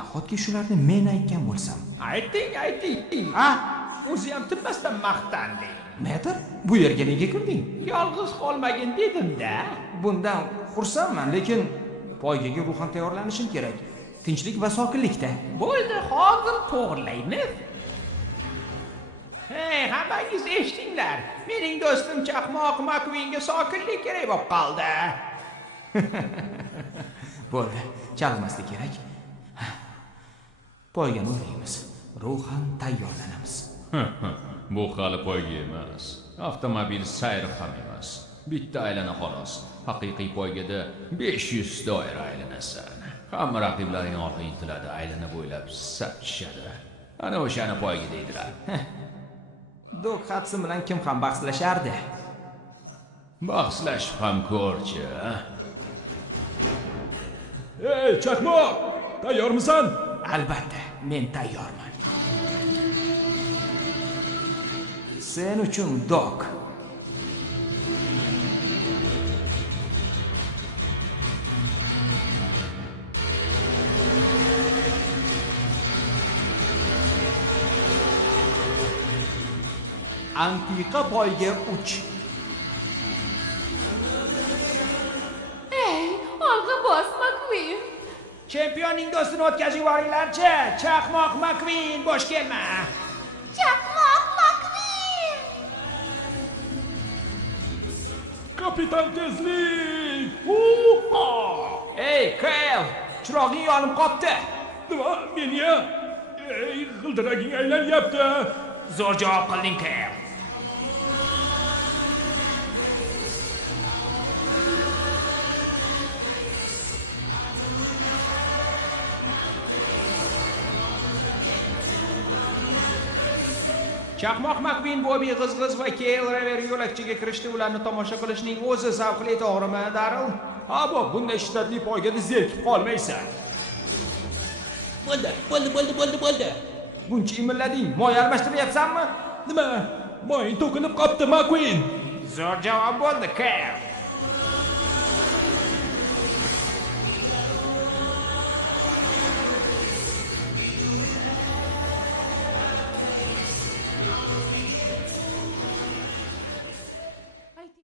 nahotki shularni men aytgan bo'lsam? Ayting. Ha? O'zi ham tinmasdan maqtanding. Metr, bu yerga nega kirding? Yolg'iz qolmagin dedim-da. Bundan xursandman, lekin poygaga ruhan tayyorlanishim kerak. Tinchlik va sokinlikda. Bo'ldi, hozir to'g'rilaymiz. Hey, hammangiz eshitinglar. Mening do'stim Chaqmoq McQueenga sokinlik kerak bo'lib qoldi. Bo'ldi, chalmaslik kerak. Poygani o'ynaymiz. Ruhan tayyorlanamiz. Bu hali poyga emas. Avtomobil sayr ham emas. Bitta aylana xolos. Haqiqiy poygada 500 doira aylanasan. Hamma raqiblaring orqa intiladi, aylana bo'ylab sapchishadi. Ana o'shani poyga deydilar. Dok Hudson bilan kim ham bahslashardi? Bahslashib ham ko'rchi. Ey, Chaqmoq, tayyormisan? Albatta, men tayyorman. Sen uchun, Dok. Antiqa poyga 3. Ey, olg'a bos, McQueen. Chempionning do'stini o'tkazib yuboringlar-chi. Chaqmoq McQueen, bo'sh kelma. Chaqmoq McQueen. Kapitan tezlik! Ey, Kyle, chirog'ing yonib qopti. Nima, menya? Ey, g'ildiraging aylanyapti. Zo'r javob qilding, Kyle. Chaqmoq McQueen, Bobby G'izg'iz va Kale Rever yo'lakchaga kirishdi. Ularni tomosha qilishning o'zi zavqli, to'g'rimi, Darrell? Ha, bu bunday shiddatli poygada zerikib qolmaysan. Bo'ldi. Buncha imillading, moy almashtiryapsanmi? Nima? Moying to'kinib qopti, McQueen. Zo'r javob bo'ldi, Kale.